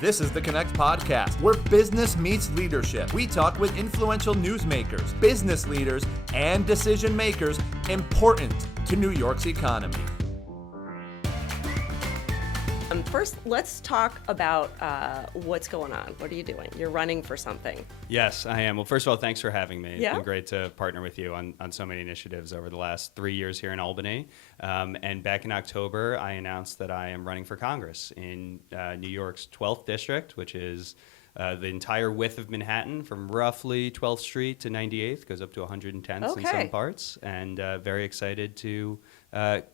This is the Connect podcast, where business meets leadership. We talk with influential newsmakers, business leaders, and decision makers important to New York's economy. First, let's talk about what's going on. What are you doing? You're running for something. Yes, I am. Well, first of all, thanks for having me. It's Yeah. been great to partner with you on so many initiatives over the last 3 years here in Albany. And back in October, I announced that I am running for Congress in New York's 12th district, which is the entire width of Manhattan from roughly 12th Street to 98th, goes up to 110th in some parts. And very excited to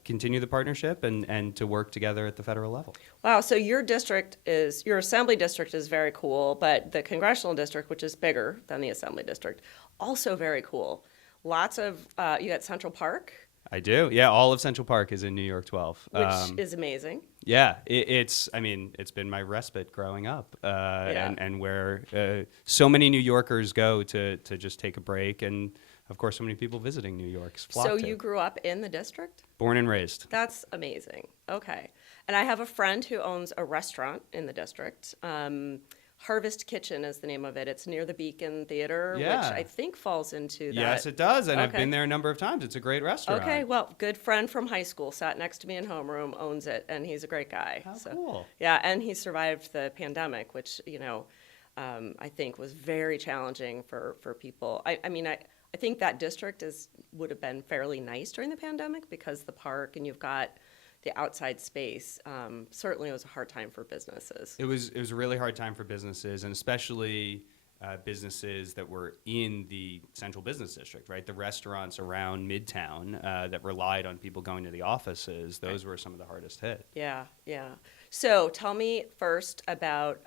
continue the partnership and to work together at the federal level. Wow, so your assembly district is very cool, but the congressional district, which is bigger than the assembly district, also very cool. Lots of, you got Central Park. I do. Yeah, all of Central Park is in New York 12. Which is amazing. Yeah, it's been my respite growing up, and where so many New Yorkers go to just take a break, and of course so many people visiting New York flock So to. you grew up in the district? Born and raised. That's amazing. Okay. And I have a friend who owns a restaurant in the district. Harvest Kitchen is the name of it. It's near the Beacon Theater, Yeah. which I think falls into that. Yes, it does, and I've Okay. been there a number of times. It's a great restaurant. Okay, well, good friend from high school, sat next to me in homeroom, owns it, and he's a great guy. How cool. Yeah, and he survived the pandemic, which, I think was very challenging for people. I think that district would have been fairly nice during the pandemic because the park and you've got the outside space. Certainly it was a hard time for businesses. It was a really hard time for businesses, and especially businesses that were in the central business district, right? The restaurants around Midtown that relied on people going to the offices, those were some of the hardest hit. Yeah. So tell me first about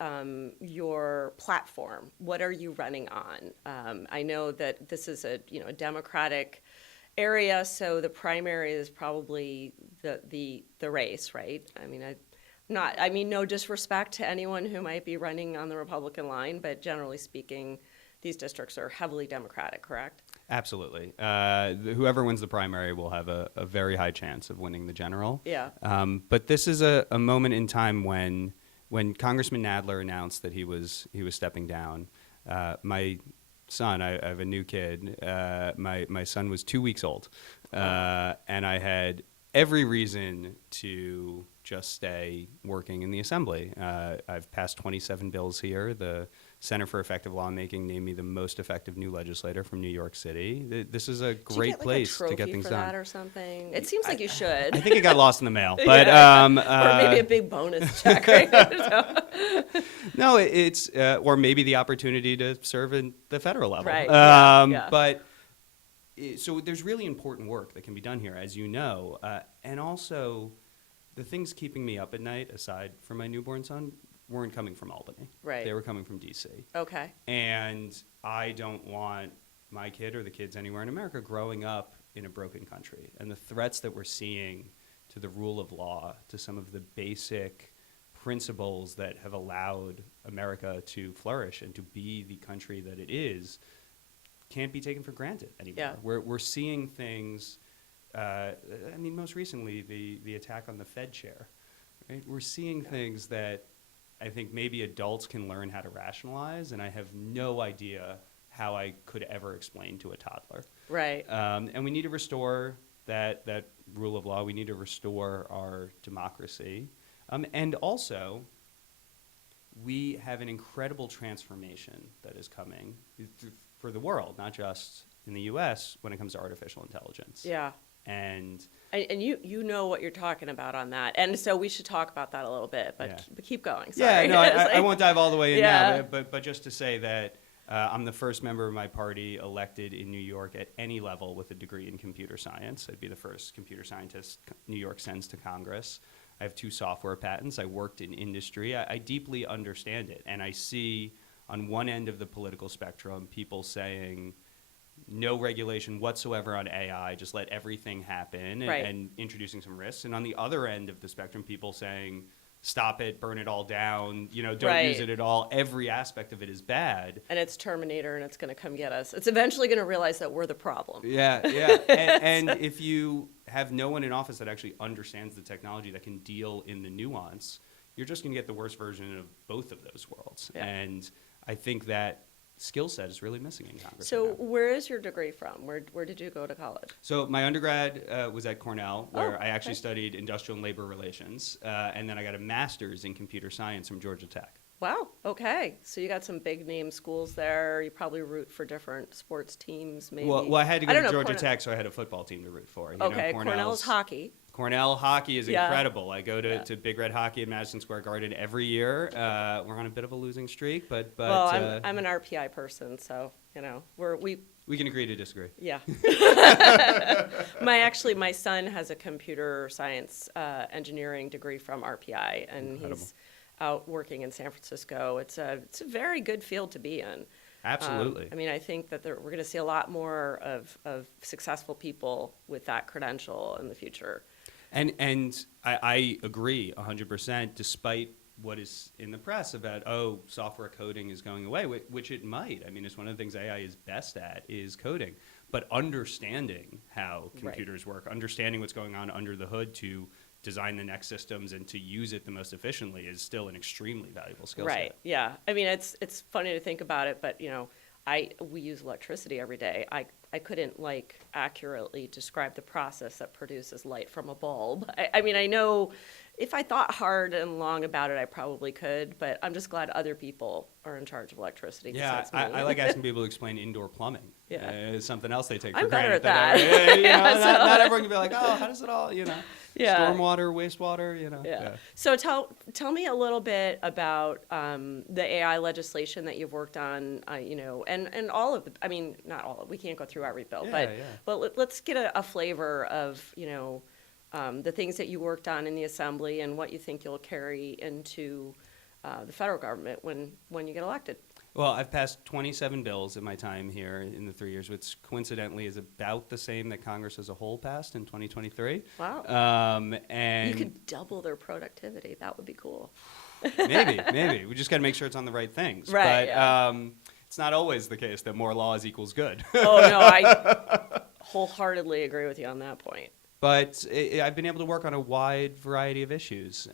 your platform. What are you running on? I know that this is a Democratic area, so the primary is probably the race, right? No disrespect to anyone who might be running on the Republican line, but generally speaking, these districts are heavily Democratic, correct? Absolutely. Whoever wins the primary will have a very high chance of winning the general. Yeah. But this is a moment in time when Congressman Nadler announced that he was stepping down. My son, I have a new kid. My son was 2 weeks old, and I had every reason to just stay working in the assembly. I've passed 27 bills here. The Center for Effective Lawmaking named me the most effective new legislator from New York City. This is a great place to get things for done. That or something? It seems like you should. I think it got lost in the mail, but or maybe a big bonus check, right? No, it's or maybe the opportunity to serve in the federal level. Right. But so there's really important work that can be done here, as you know, and also the things keeping me up at night, aside from my newborn son, weren't coming from Albany. Right. They were coming from D.C. Okay. And I don't want my kid or the kids anywhere in America growing up in a broken country. And the threats that we're seeing to the rule of law, to some of the basic principles that have allowed America to flourish and to be the country that it is, can't be taken for granted anymore. Yeah. We're seeing things, most recently, the attack on the Fed chair, right? We're seeing things that I think maybe adults can learn how to rationalize, and I have no idea how I could ever explain to a toddler. Right. And we need to restore that rule of law. We need to restore our democracy. And also, we have an incredible transformation that is coming for the world, not just in the U.S. when it comes to artificial intelligence. Yeah. And you know what you're talking about on that, and so we should talk about that a little bit. But keep going. Sorry. Yeah, no, I won't dive all the way in now. But just to say that I'm the first member of my party elected in New York at any level with a degree in computer science. I'd be the first computer scientist New York sends to Congress. I have 2 software patents. I worked in industry. I deeply understand it, and I see on one end of the political spectrum people saying, no regulation whatsoever on AI, just let everything happen, and introducing some risks. And on the other end of the spectrum, people saying, stop it, burn it all down, don't use it at all. Every aspect of it is bad. And it's Terminator, and it's going to come get us. It's eventually going to realize that we're the problem. Yeah. And if you have no one in office that actually understands the technology that can deal in the nuance, you're just going to get the worst version of both of those worlds. Yeah. And I think that skill set is really missing in Congress. So right now. where is your degree from? Where did you go to college? So my undergrad was at Cornell, where Oh, I actually okay. studied industrial and labor relations, and then I got a master's in computer science from Georgia Tech. Wow. Okay. So you got some big name schools there. You probably root for different sports teams, maybe. Well, I had to go don't to know, Georgia Cornell- Tech, so I had a football team to root for. You Okay. know, Cornell's hockey. Cornell hockey is Yeah. incredible. I go to, Yeah. to Big Red Hockey at Madison Square Garden every year. We're on a bit of a losing streak, but Well, I'm an RPI person, so you know we can agree to disagree. yeah. My son has a computer science engineering degree from RPI, and Incredible. he's out working in San Francisco. It's a very good field to be in. Absolutely. I mean, I think that we're going to see a lot more of successful people with that credential in the future. And I agree 100%, despite what is in the press about, software coding is going away, which it might. I mean, it's one of the things AI is best at is coding. But understanding how computers work, understanding what's going on under the hood to design the next systems and to use it the most efficiently is still an extremely valuable skill set. Right. Yeah. I mean, it's funny to think about it, but you know, we use electricity every day. I couldn't accurately describe the process that produces light from a bulb. I mean, I know if I thought hard and long about it, I probably could, but I'm just glad other people are in charge of electricity. Yeah, besides me. I like asking people to explain indoor plumbing. Yeah. It's something else they take I'm for better granted. at that. Not everyone can be like, how does it all, Yeah. stormwater, wastewater, Yeah. So tell me a little bit about the AI legislation that you've worked on, and all of the, I mean, not all of, we can't go through every bill, but let's get a flavor of, the things that you worked on in the Assembly and what you think you'll carry into the federal government when you get elected. Well, I've passed 27 bills in my time here in the 3 years, which coincidentally is about the same that Congress as a whole passed in 2023. Wow. And You could double their productivity. That would be cool. maybe. We just got to make sure it's on the right things. Right, But yeah. it's not always the case that more laws equals good. Oh, no, I wholeheartedly agree with you on that point. But I've been able to work on a wide variety of issues.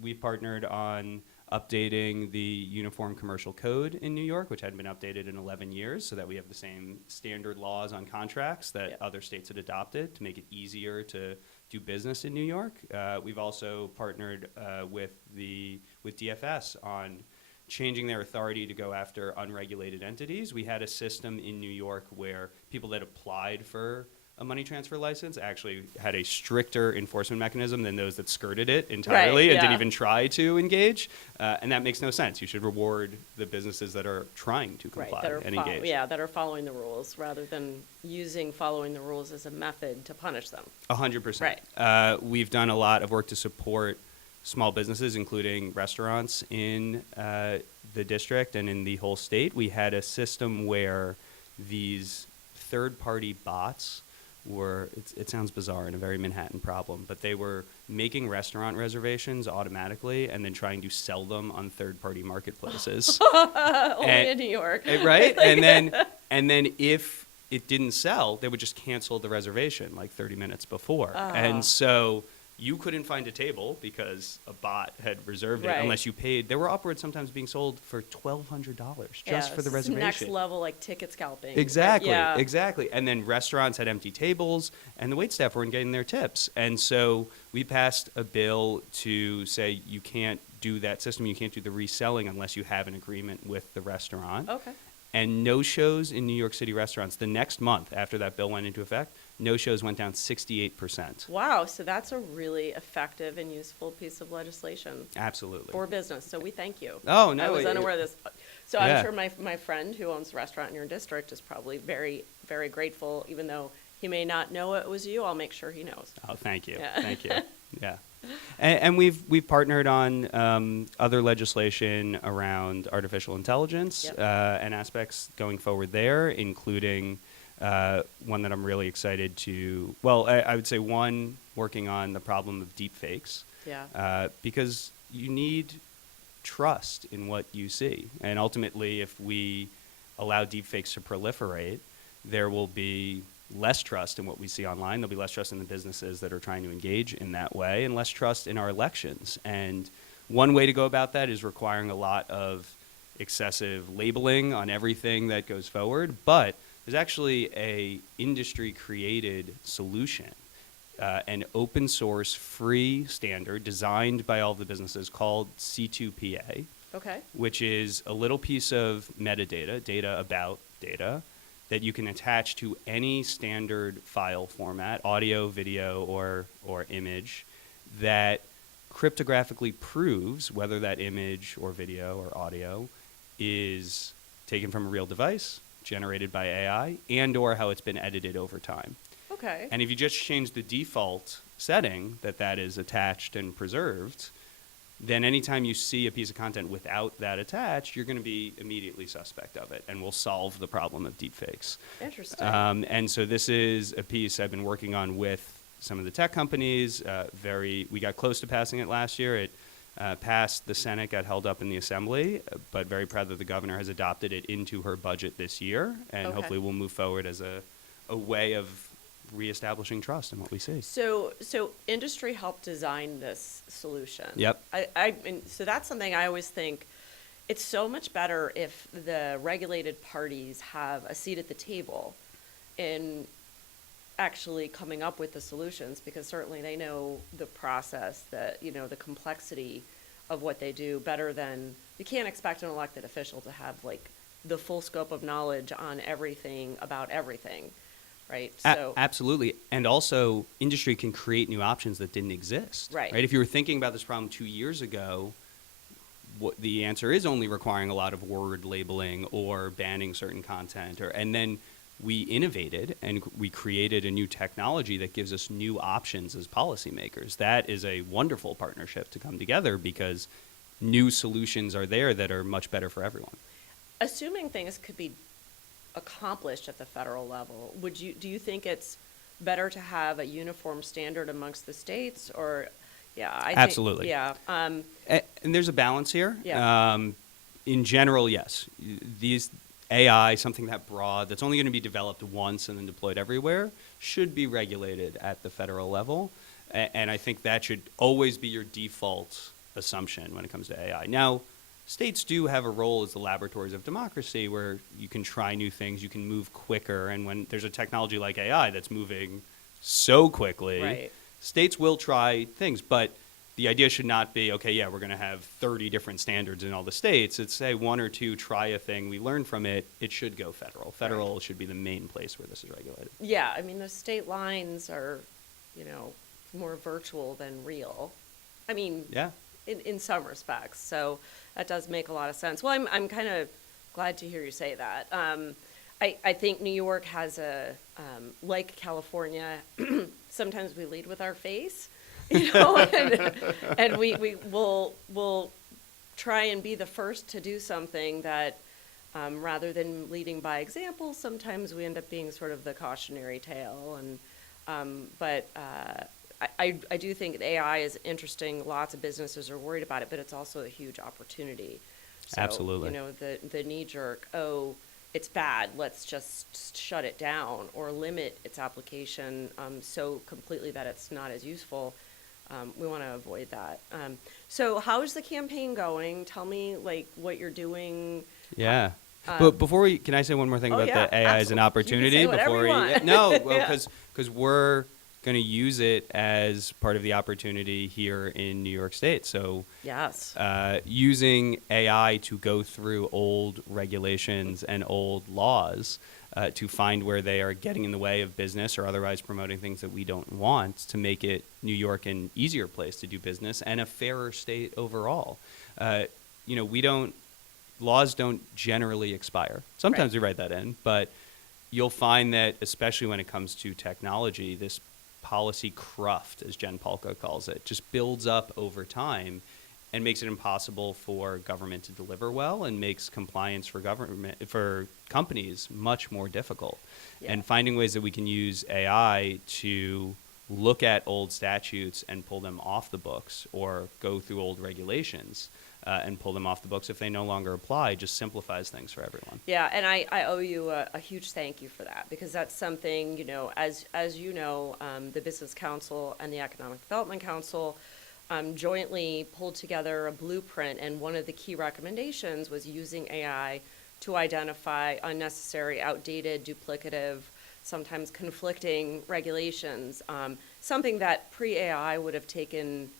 We've partnered on updating the Uniform Commercial Code in New York, which hadn't been updated in 11 years, so that we have the same standard laws on contracts that other states had adopted to make it easier to do business in New York. We've also partnered with DFS on changing their authority to go after unregulated entities. We had a system in New York where people that applied for a money transfer license actually had a stricter enforcement mechanism than those that skirted it entirely and didn't even try to engage. And that makes no sense. You should reward the businesses that are trying to comply and engage. Yeah, that are following the rules rather than using following the rules as a method to punish them. 100%. Right. We've done a lot of work to support small businesses, including restaurants in the district and in the whole state. We had a system where these third-party bots it sounds bizarre and a very Manhattan problem, but they were making restaurant reservations automatically and then trying to sell them on third-party marketplaces. Only in New York. Right? And then if it didn't sell, they would just cancel the reservation like 30 minutes before. And so you couldn't find a table because a bot had reserved it unless you paid. There were upwards sometimes being sold for $1,200 just for the reservation. Next level, ticket scalping. Exactly, Yeah. exactly. And then restaurants had empty tables, and the waitstaff weren't getting their tips. And so we passed a bill to say you can't do that system. You can't do the reselling unless you have an agreement with the restaurant. Okay. And no-shows in New York City restaurants, the next month after that bill went into effect, no-shows went down 68%. Wow, so that's a really effective and useful piece of legislation Absolutely. for business. So we thank you. Oh, no. I was unaware of this. So Yeah. I'm sure my friend who owns a restaurant in your district is probably very, very grateful, even though he may not know it was you. I'll make sure he knows. Oh, thank you. Yeah. Thank you. Yeah. And we've partnered on other legislation around artificial intelligence and aspects going forward there, including one that I'm really excited to. Well, I would say one working on the problem of deep fakes. Yeah. Because you need trust in what you see, and ultimately, if we allow deep fakes to proliferate, there will be less trust in what we see online. There'll be less trust in the businesses that are trying to engage in that way, and less trust in our elections. And one way to go about that is requiring a lot of excessive labeling on everything that goes forward, but there's actually a industry-created solution, an open source free standard designed by all of the businesses called C2PA, Okay. which is a little piece of metadata, data about data, that you can attach to any standard file format, audio, video, or image, that cryptographically proves whether that image or video or audio is taken from a real device, generated by AI, and or how it's been edited over time. Okay. And if you just change the default setting that is attached and preserved, then anytime you see a piece of content without that attached, you're going to be immediately suspect of it, and we'll solve the problem of deepfakes. Interesting. And so this is a piece I've been working on with some of the tech companies. We got close to passing it last year. It passed the Senate, got held up in the Assembly, but very proud that the governor has adopted it into her budget this year, and Okay. hopefully we'll move forward as a way of reestablishing trust in what we see. So industry helped design this solution. Yep. So that's something I always think, it's so much better if the regulated parties have a seat at the table in actually coming up with the solutions, because certainly they know the process, the complexity of what they do better than, you can't expect an elected official to have like the full scope of knowledge on everything about everything. Right. So Absolutely. And also, industry can create new options that didn't exist. Right. If you were thinking about this problem 2 years ago, the answer is only requiring a lot of word labeling or banning certain content. And then we innovated and we created a new technology that gives us new options as policymakers. That is a wonderful partnership to come together, because new solutions are there that are much better for everyone. assuming things could be accomplished at the federal level, do you think it's better to have a uniform standard amongst the states, or, I think, Absolutely. And And there's a balance here. Yeah. In general, yes. These AI, something that broad, that's only going to be developed once and then deployed everywhere, should be regulated at the federal level. And I think that should always be your default assumption when it comes to AI. Now, states do have a role as the laboratories of democracy, where you can try new things, you can move quicker, and when there's a technology like AI that's moving so quickly, Right. states will try things, but the idea should not be, okay, we're going to have 30 different standards in all the states. It's, say, one or two, try a thing, we learn from it, it should go federal. Federal should be the main place where this is regulated. Yeah, I mean, the state lines are, more virtual than real. I mean, Yeah. in some respects. So that does make a lot of sense. Well, I'm kind of glad to hear you say that. I think New York has like California, sometimes we lead with our face, and we'll try and be the first to do something that, rather than leading by example, sometimes we end up being sort of the cautionary tale. But I do think AI is interesting. Lots of businesses are worried about it, but it's also a huge opportunity. So, Absolutely. The knee jerk, it's bad, let's just shut it down or limit its application so completely that it's not as useful. We want to avoid that. So how's the campaign going? Tell me what you're doing. Yeah. But before can I say one more thing about the AI as an opportunity? You can say whatever you want. No, because we're going to use it as part of the opportunity here in New York State. So Yes. Using AI to go through old regulations and old laws to find where they are getting in the way of business or otherwise promoting things that we don't want, to make it New York an easier place to do business and a fairer state overall. Laws don't generally expire. Sometimes we write that in, but you'll find that, especially when it comes to technology, this policy cruft, as Jen Paulka calls it, just builds up over time and makes it impossible for government to deliver well, and makes compliance for companies much more difficult. Yeah. And finding ways that we can use AI to look at old statutes and pull them off the books, or go through old regulations and pull them off the books if they no longer apply, just simplifies things for everyone. Yeah, and I owe you a huge thank you for that, because that's something, as you know, the Business Council and the Economic Development Council jointly pulled together a blueprint, and one of the key recommendations was using AI to identify unnecessary, outdated, duplicative, sometimes conflicting regulations, something that pre-AI would have taken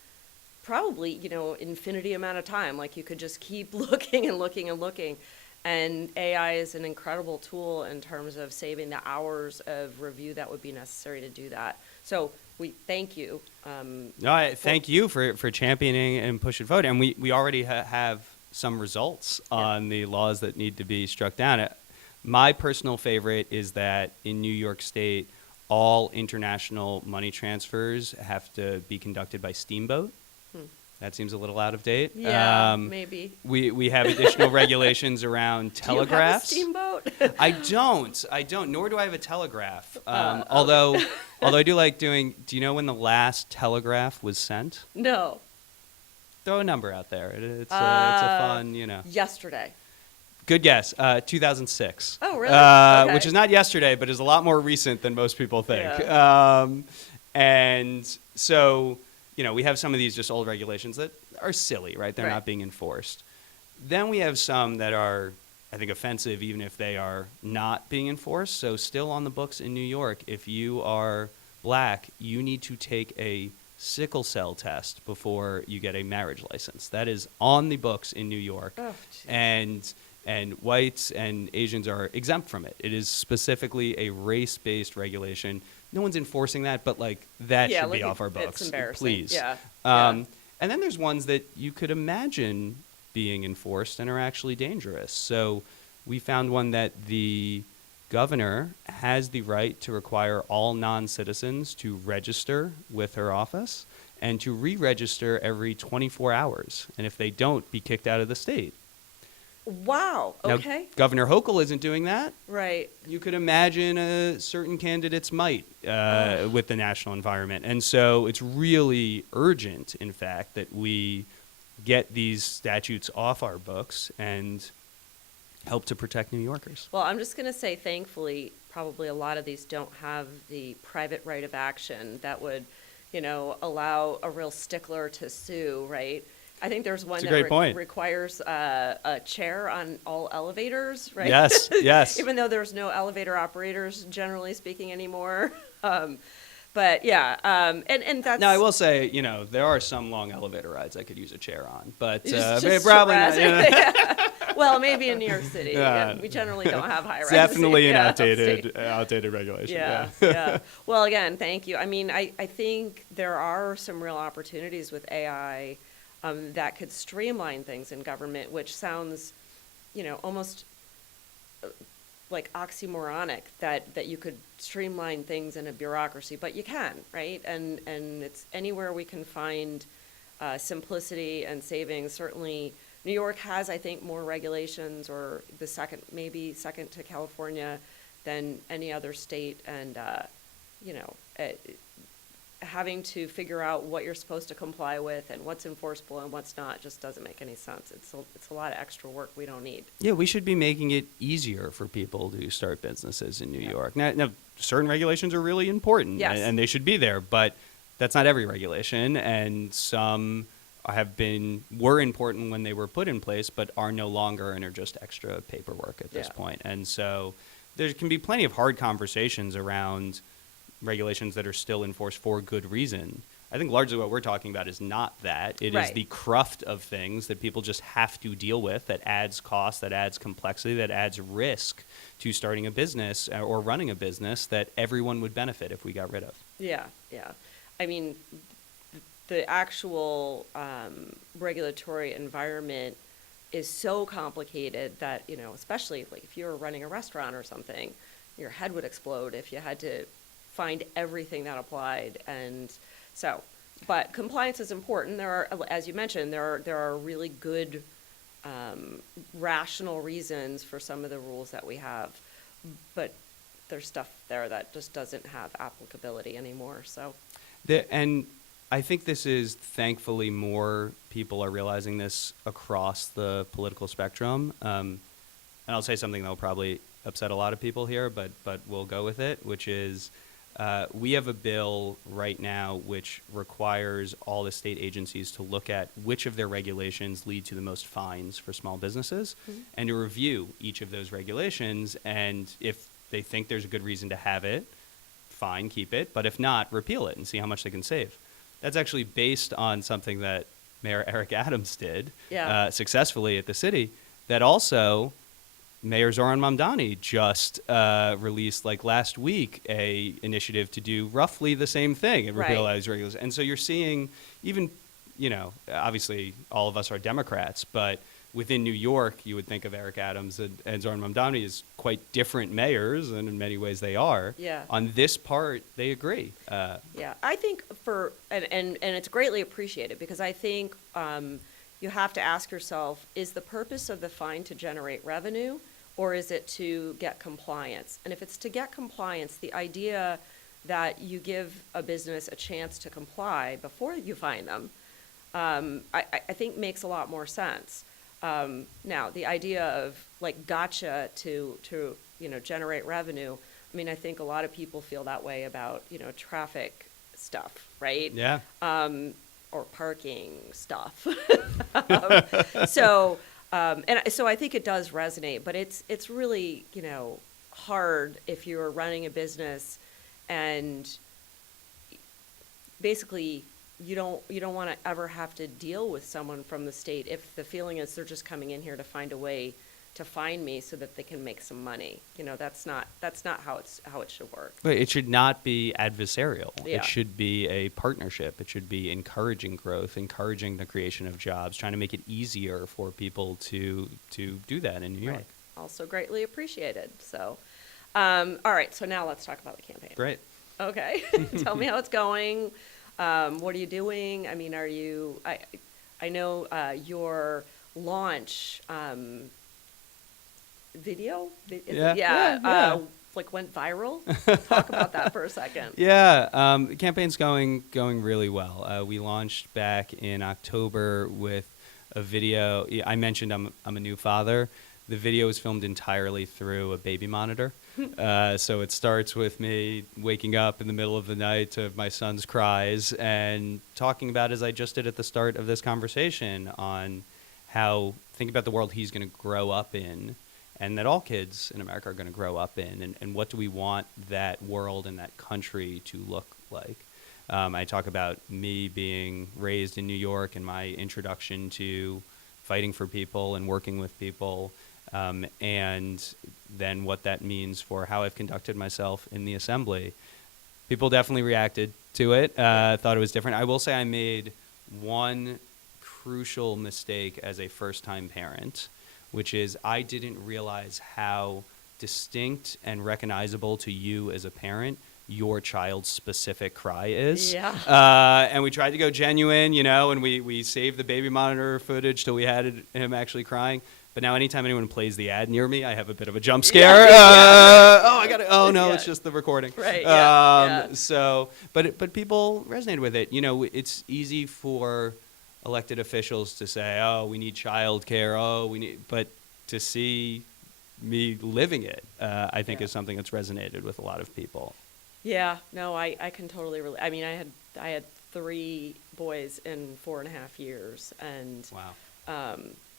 probably, infinity amount of time. Like, you could just keep looking and looking and looking. And AI is an incredible tool in terms of saving the hours of review that would be necessary to do that. So we thank you. Thank you for championing and pushing forward. And we already have some results on the laws that need to be struck down. My personal favorite is that in New York State, all international money transfers have to be conducted by steamboat. That seems a little out of date. Yeah, maybe. We have additional regulations around telegraphs. Do you have a steamboat? I don't, nor do I have a telegraph. Although I do like doing, do you know when the last telegraph was sent? No. Throw a number out there. It's a fun, Yesterday. Good guess. 2006. Oh, really? Okay. Which is not yesterday, but is a lot more recent than most people think. Yeah. And so, we have some of these just old regulations that are silly, right? They're Right. not being enforced. Then we have some that are, I think, offensive, even if they are not being enforced. So still on the books in New York, if you are black, you need to take a sickle cell test before you get a marriage license. That is on the books in New York. Oh, And whites and Asians are exempt from it. It is specifically a race-based regulation. No one's enforcing that, but that should be off our books. It's embarrassing. Please. Yeah. And then there's ones that you could imagine being enforced and are actually dangerous. So we found one that the governor has the right to require all non-citizens to register with her office and to re-register every 24 hours. And if they don't, be kicked out of the state. Wow. Okay. Now, Governor Hochul isn't doing that. Right. You could imagine certain candidates might with the national environment. And so it's really urgent, in fact, that we get these statutes off our books and help to protect New Yorkers. Well, I'm just going to say, thankfully, probably a lot of these don't have the private right of action that would, allow a real stickler to sue, right? I think there's one that requires a chair on all elevators, right? Yes, yes. Even though there's no elevator operators, generally speaking, anymore. But yeah, and that's... Now, I will say, there are some long elevator rides I could use a chair on, but just probably not. Yeah. Well, maybe in New York City. Yeah, we generally don't have high rises. Definitely an outdated regulation. Yeah. Well, again, thank you. I mean, I think there are some real opportunities with AI that could streamline things in government, which sounds, almost like oxymoronic that you could streamline things in a bureaucracy, but you can, right? And it's anywhere we can find simplicity and savings. Certainly, New York has, I think, more regulations, or second to California, than any other state, and having to figure out what you're supposed to comply with and what's enforceable and what's not just doesn't make any sense. It's a lot of extra work we don't need. Yeah, we should be making it easier for people to start businesses in New York. Now, certain regulations are really important, yes, and they should be there, but that's not every regulation, and some were important when they were put in place, but are no longer and are just extra paperwork at this point. And so there can be plenty of hard conversations around regulations that are still enforced for good reason. I think largely what we're talking about is not that. It is the cruft of things that people just have to deal with, that adds cost, that adds complexity, that adds risk to starting a business or running a business that everyone would benefit if we got rid of. Yeah. I mean, the actual regulatory environment is so complicated that, especially like if you were running a restaurant or something, your head would explode if you had to find everything that applied. And so, but compliance is important. There are, as you mentioned, there are really good rational reasons for some of the rules that we have, but there's stuff there that just doesn't have applicability anymore. So, and I think this is, thankfully, more people are realizing this across the political spectrum. And I'll say something that will probably upset a lot of people here, but we'll go with it, which is We have a bill right now which requires all the state agencies to look at which of their regulations lead to the most fines for small businesses and to review each of those regulations. And if they think there's a good reason to have it, fine, keep it. But if not, repeal it and see how much they can save. That's actually based on something that Mayor Eric Adams did successfully at the city, that also Mayor Zoran Mamdani just released, like last week, a initiative to do roughly the same thing and repeal those regulations. And so you're seeing even, obviously all of us are Democrats, but within New York, you would think of Eric Adams and Zoran Mamdani as quite different mayors, and in many ways they are. Yeah. On this part, they agree. I think and it's greatly appreciated, because I think you have to ask yourself, is the purpose of the fine to generate revenue, or is it to get compliance? And if it's to get compliance, the idea that you give a business a chance to comply before you fine them, I think makes a lot more sense. Now, the idea of like gotcha to generate revenue, I mean, I think a lot of people feel that way about, traffic stuff, right? Yeah. Or parking stuff. So I think it does resonate, but it's really, hard if you're running a business and basically you don't want to ever have to deal with someone from the state if the feeling is they're just coming in here to find a way to fine me so that they can make some money. That's not how it should work. But it should not be adversarial. Yeah. It should be a partnership. It should be encouraging growth, encouraging the creation of jobs, trying to make it easier for people to do that in New York. Right. Also greatly appreciated. So, all right. So now let's talk about the campaign. Great. Okay. Tell me how it's going. What are you doing? I mean, I know your launch video? Yeah. Like went viral. Talk about that for a second. Yeah, the campaign's going really well. We launched back in October with a video. I mentioned I'm a new father. The video was filmed entirely through a baby monitor. So it starts with me waking up in the middle of the night to my son's cries and talking about, as I just did at the start of this conversation, on how think about the world he's going to grow up in, and that all kids in America are going to grow up in, and what do we want that world and that country to look like. I talk about me being raised in New York and my introduction to fighting for people and working with people, and then what that means for how I've conducted myself in the Assembly. People definitely reacted to it, thought it was different. I will say I made one crucial mistake as a first-time parent, which is I didn't realize how distinct and recognizable to you as a parent your child's specific cry is. Yeah. And we tried to go genuine, and we saved the baby monitor footage till we had him actually crying. But now anytime anyone plays the ad near me, I have a bit of a jump scare. It's just the recording. Right, But people resonated with it. It's easy for elected officials to say, oh, we need childcare, but to see me living it, I think is something that's resonated with a lot of people. Yeah, no, I can totally relate. I mean, I had 3 boys in 4.5 years, and wow.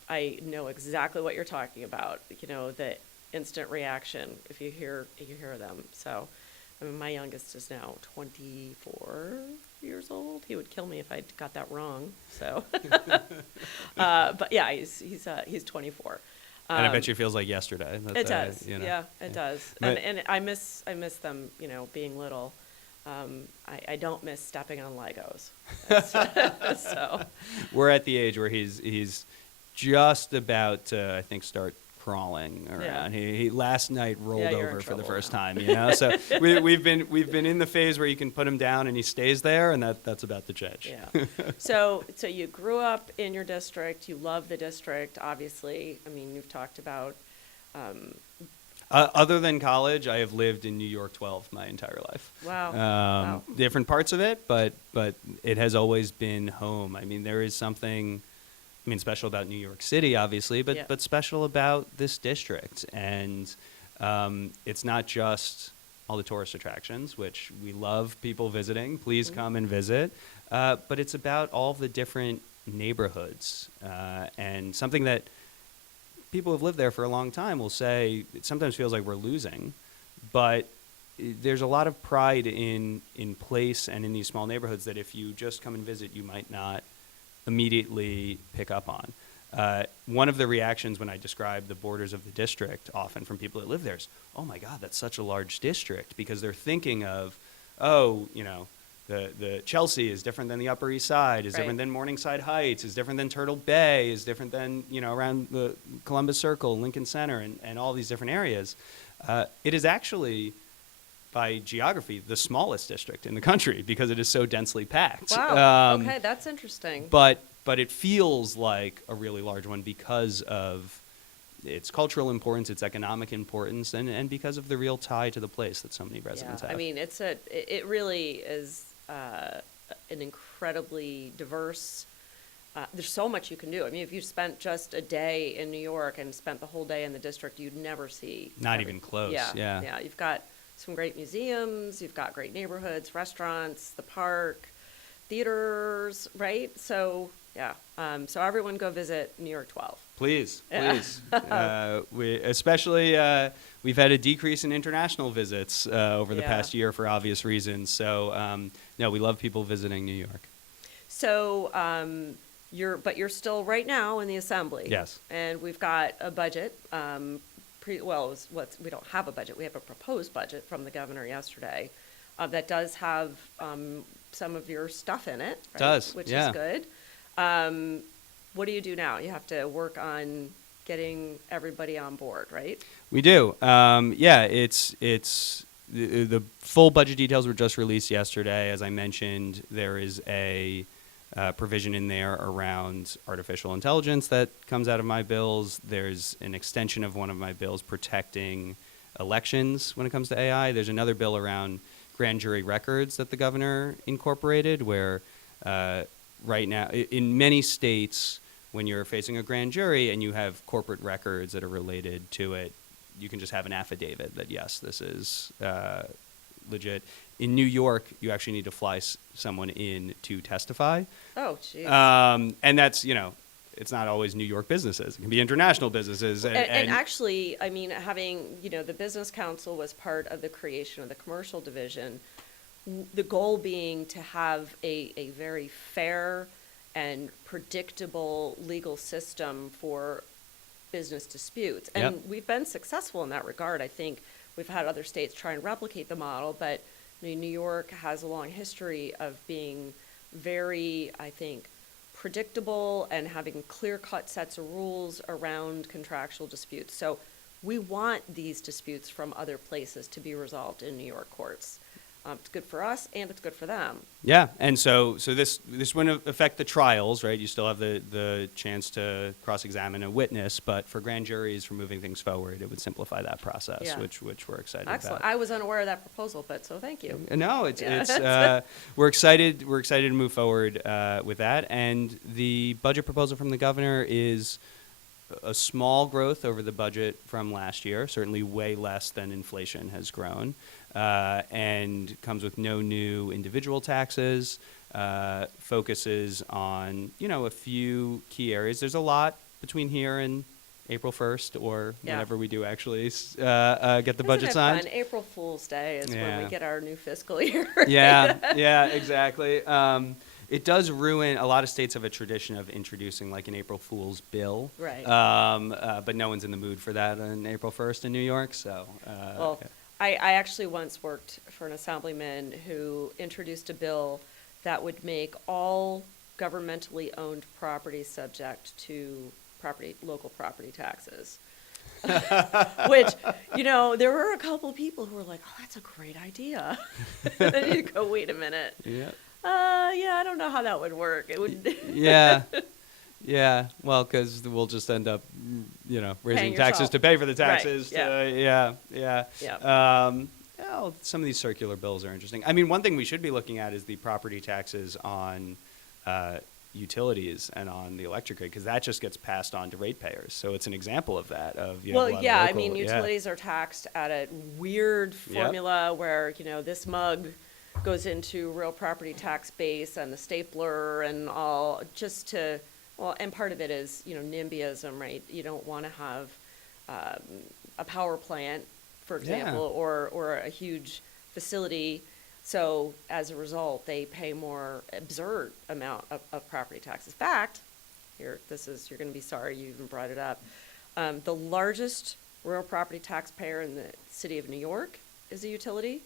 I know exactly what you're talking about. The instant reaction if you hear them. So, I mean, my youngest is now 24 years old. He would kill me if I got that wrong. So, but yeah, he's 24. And I bet you it feels like yesterday. It does. Yeah, it does. And I miss them, being little. I don't miss stepping on Legos. So we're at the age where he's just about to, I think, start crawling around. Yeah. He last night rolled over for the first time. So we've been in the phase where you can put him down and he stays there, and that's about to change. Yeah. So you grew up in your district. You love the district, obviously. I mean, you've talked about. Other than college, I have lived in New York 12 my entire life. Wow. Different parts of it, but it has always been home. I mean, there is something. Special about New York City, obviously, but special about this district. And it's not just all the tourist attractions, which we love people visiting. Please come and visit. But it's about all the different neighborhoods, and something that people who have lived there for a long time will say it sometimes feels like we're losing, but there's a lot of pride in place and in these small neighborhoods that if you just come and visit, you might not immediately pick up on. One of the reactions when I describe the borders of the district often from people that live there is, oh my God, that's such a large district, because they're thinking of, oh, you know, the Chelsea is different than the Upper East Side, is different than Morningside Heights, is different than Turtle Bay, is different than, you know, around the Columbus Circle, Lincoln Center, and all these different areas. It is actually, by geography, the smallest district in the country because it is so densely packed. Wow. Okay, that's interesting. But it feels like a really large one because of its cultural importance, its economic importance, and because of the real tie to the place that so many residents have. I mean, it really is an incredibly diverse. There's so much you can do. I mean, if you spent just a day in New York and spent the whole day in the district, you'd never see. Not even close. Yeah. You've got some great museums. You've got great neighborhoods, restaurants, the park, theaters, right? So yeah. So everyone go visit New York 12. Please. We especially we've had a decrease in international visits over the past year for obvious reasons. So no, we love people visiting New York. So you're still right now in the Assembly. Yes. And we've got a budget. We don't have a budget. We have a proposed budget from the governor yesterday that does have some of your stuff in it. Right? Does, which is good. What do you do now? You have to work on getting everybody on board, right? We do. It's the full budget details were just released yesterday. As I mentioned, there is a provision in there around artificial intelligence that comes out of my bills. There's an extension of one of my bills protecting elections when it comes to AI. There's another bill around grand jury records that the governor incorporated, where right now, in many states, when you're facing a grand jury and you have corporate records that are related to it, you can just have an affidavit that, yes, this is legit. In New York, you actually need to fly someone in to testify. Oh, geez. And that's, it's not always New York businesses. It can be international businesses. And actually, I mean, having, the Business Council was part of the creation of the commercial division, the goal being to have a very fair and predictable legal system for business disputes. And we've been successful in that regard. I think we've had other states try and replicate the model, but New York has a long history of being very, I think, predictable and having clear-cut sets of rules around contractual disputes. So we want these disputes from other places to be resolved in New York courts. It's good for us and it's good for them. Yeah, and so this wouldn't affect the trials, right? You still have the chance to cross-examine a witness, but for grand juries, for moving things forward, it would simplify that process, which we're excited Excellent. about. I was unaware of that proposal, but so thank you. No, it's we're excited to move forward with that, and the budget proposal from the governor is a small growth over the budget from last year, certainly way less than inflation has grown. And comes with no new individual taxes, focuses on, a few key areas. There's a lot between here and April 1st or whenever we do actually get the budget signed. Fun? April Fool's Day is when we get our new fiscal year. Yeah, exactly. It does ruin, a lot of states have a tradition of introducing like an April Fool's bill. Right. But no one's in the mood for that on April 1st in New York, so. I actually once worked for an assemblyman who introduced a bill that would make all governmentally owned property subject to local property taxes. Which, there were a couple of people who were like, oh, that's a great idea. Then you go, wait a minute. Yeah. I don't know how that would work. It would. Yeah, well, because we'll just end up, raising Paying taxes yourself. to pay for the taxes. Right, Some of these circular bills are interesting. I mean, one thing we should be looking at is the property taxes on utilities and on the electric grid, because that just gets passed on to ratepayers. So it's an example of that. Well, yeah, I mean, utilities are taxed at a weird formula where, this mug goes into real property tax base and the stapler and all just to, and part of it is, NIMBYism, right? You don't want to have a power plant, for example, or a huge facility. So as a result, they pay more absurd amount of property taxes. In fact, you're going to be sorry you even brought it up. The largest real property taxpayer in the city of New York is a utility.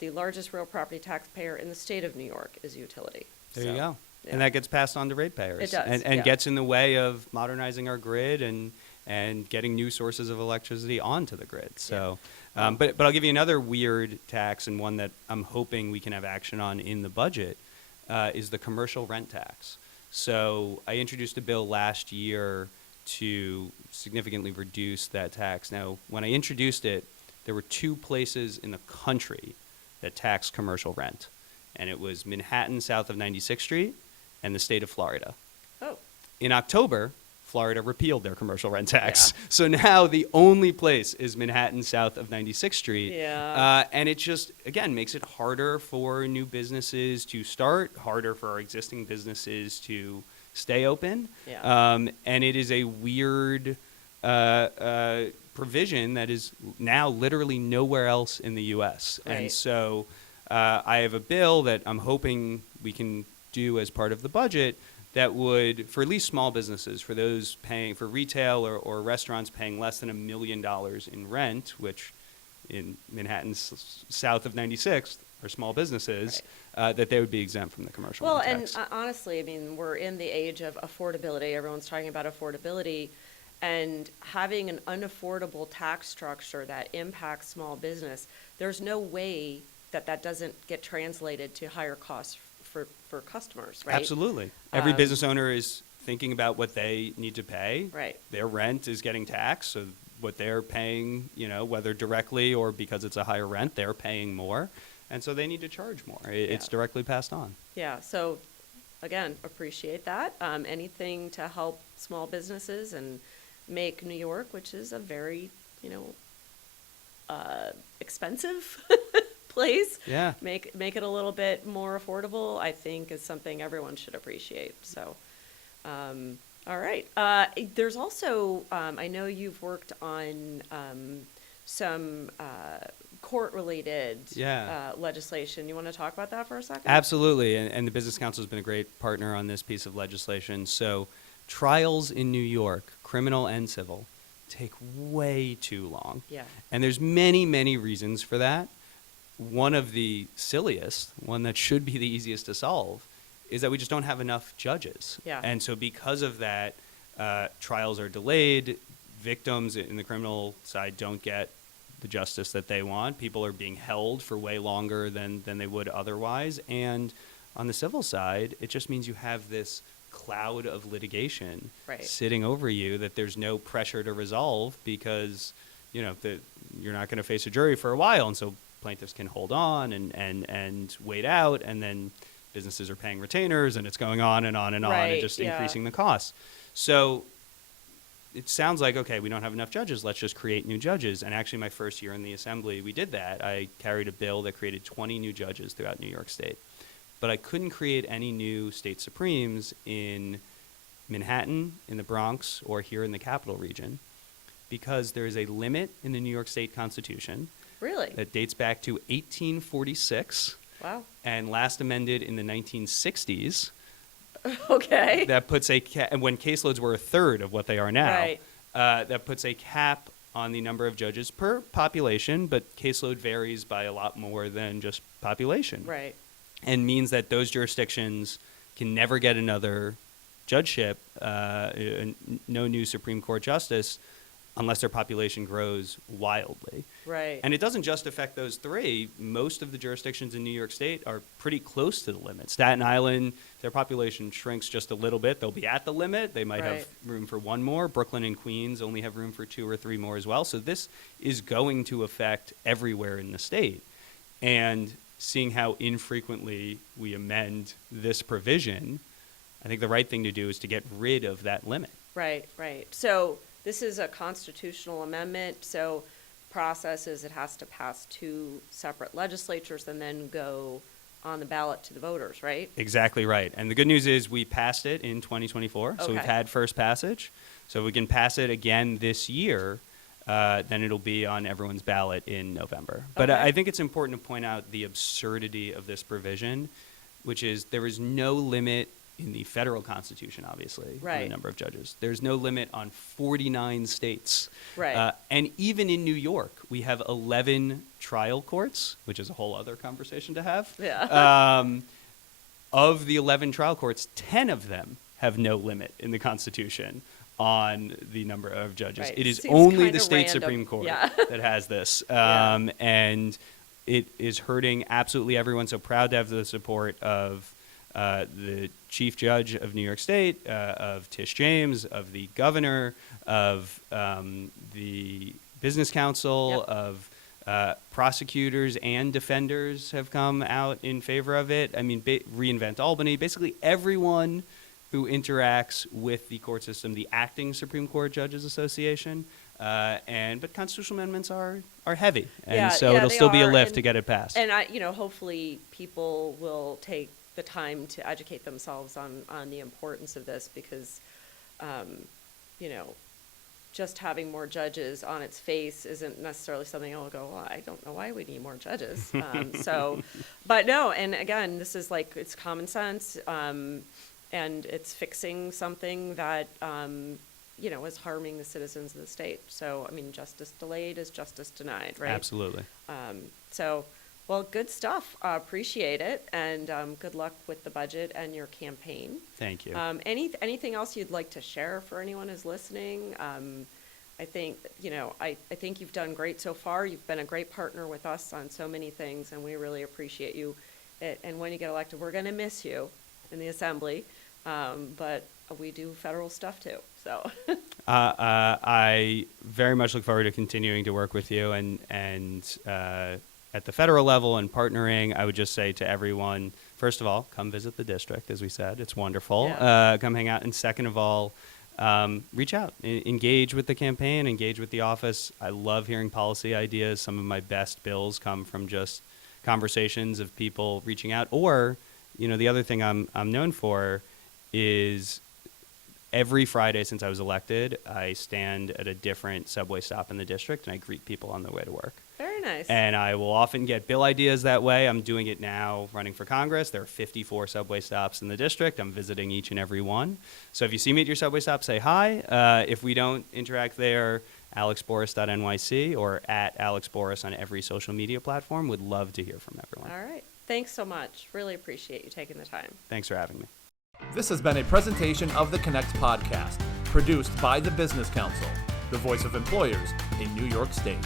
The largest real property taxpayer in the state of New York is a utility. There you go. Yeah. And that gets passed on to ratepayers. It does. And gets in the way of modernizing our grid and getting new sources of electricity onto the grid. So, but I'll give you another weird tax, and one that I'm hoping we can have action on in the budget, is the commercial rent tax. So I introduced a bill last year to significantly reduce that tax. Now, when I introduced it, there were 2 places in the country that tax commercial rent, and it was Manhattan south of 96th Street and the state of Florida. Oh. In October, Florida repealed their commercial rent tax. Yeah. So now the only place is Manhattan south of 96th Street. Yeah. And it just, again, makes it harder for new businesses to start, harder for our existing businesses to stay open. Yeah. And it is a weird provision that is now literally nowhere else in the U.S. Right. And so I have a bill that I'm hoping we can do as part of the budget that would, for at least small businesses, for those paying, for retail or restaurants paying less than $1 million in rent, which in Manhattan south of 96th are small businesses, that they would be exempt from the commercial rent tax. And honestly, I mean, we're in the age of affordability. Everyone's talking about affordability. And having an unaffordable tax structure that impacts small business, there's no way that doesn't get translated to higher costs for customers, right? Absolutely. Every business owner is thinking about what they need to pay. Right. Their rent is getting taxed, so what they're paying, whether directly or because it's a higher rent, they're paying more. And so they need to charge more. It's directly passed on. Yeah. So, again, appreciate that. Anything to help small businesses and make New York, which is a very, expensive place, make it a little bit more affordable, I think is something everyone should appreciate. So, all right. There's also, I know you've worked on some court-related legislation. You want to talk about that for a second? Absolutely. And the Business Council has been a great partner on this piece of legislation. So trials in New York, criminal and civil, take way too long. Yeah. And there's many, many reasons for that. One of the silliest, one that should be the easiest to solve, is that we just don't have enough judges. Yeah. And so because of that, trials are delayed. Victims in the criminal side don't get the justice that they want. People are being held for way longer than they would otherwise. And on the civil side, it just means you have this cloud of litigation sitting over you that there's no pressure to resolve because, you're not going to face a jury for a while. And so plaintiffs can hold on and wait out, and then businesses are paying retainers, and it's going on and on and on, and just increasing the costs. So it sounds like, okay, we don't have enough judges, let's just create new judges. And actually my first year in the Assembly, we did that. I carried a bill that created 20 new judges throughout New York State. But I couldn't create any new state supremes in Manhattan, in the Bronx, or here in the Capital Region because there is a limit in the New York State Constitution. Really? That dates back to 1846. Wow. And last amended in the 1960s. Okay. That puts and when caseloads were a third of what they are now, right. That puts a cap on the number of judges per population, but caseload varies by a lot more than just population. Right. And means that those jurisdictions can never get another judgeship, no new Supreme Court justice, unless their population grows wildly. Right. And it doesn't just affect those three. Most of the jurisdictions in New York State are pretty close to the limit. Staten Island, their population shrinks just a little bit. They'll be at the limit. They might have room for one more. Brooklyn and Queens only have room for 2 or 3 more as well. So this is going to affect everywhere in the state. And seeing how infrequently we amend this provision, I think the right thing to do is to get rid of that limit. Right, right. So this is a constitutional amendment, so process is it has to pass 2 separate legislatures and then go on the ballot to the voters, right? Exactly right. And the good news is we passed it in 2024, so we've Okay. had first passage. So if we can pass it again this year, then it'll be on everyone's ballot in November. But Okay. I think it's important to point out the absurdity of this provision, which is there is no limit in the federal constitution, obviously, on the Right. number of judges. There's no limit on 49 states. Right. And even in New York, we have 11 trial courts, which is a whole other conversation to have. Yeah. Of the 11 trial courts, 10 of them have no limit in the Constitution on the number of judges. Right. It is Seems only kinda the state random. Supreme Court Yeah. that has this. Yeah. And it is hurting absolutely everyone. So proud to have the support of the Chief Judge of New York State, of Tish James, of the governor, of the Business Council, Yep. of prosecutors and defenders have come out in favor of it. I mean, Reinvent Albany, basically everyone who interacts with the court system, the acting Supreme Court Judges Association, but constitutional amendments are heavy, and Yeah, so yeah, it'll they still be a are, lift and- to get it passed. And hopefully people will take the time to educate themselves on the importance of this because, just having more judges on its face isn't necessarily something I'll go, well, I don't know why we need more judges. But no, and again, this is it's common sense, and it's fixing something that, is harming the citizens of the state. So, I mean, justice delayed is justice denied, right? Absolutely. Well, good stuff. Appreciate it, and good luck with the budget and your campaign. Thank you. Anything else you'd like to share for anyone who's listening? I think I think you've done great so far. You've been a great partner with us on so many things, and we really appreciate you. And when you get elected, we're going to miss you in the assembly, but we do federal stuff too. So. I very much look forward to continuing to work with you and at the federal level and partnering. I would just say to everyone, first of all, come visit the district, as we said. It's wonderful. Yeah. Come hang out. And second of all, reach out, engage with the campaign, engage with the office. I love hearing policy ideas. Some of my best bills come from just conversations of people reaching out. Or, the other thing I'm known for is every Friday since I was elected, I stand at a different subway stop in the district and I greet people on their way to work. Very nice. And I will often get bill ideas that way. I'm doing it now running for Congress. There are 54 subway stops in the district. I'm visiting each and every one. So if you see me at your subway stop, say hi. If we don't interact there, alexbores.nyc or at Alex Bores on every social media platform. Would love to hear from everyone. All right. Thanks so much. Really appreciate you taking the time. Thanks for having me. This has been a presentation of the Connect podcast, produced by the Business Council, the voice of employers in New York State.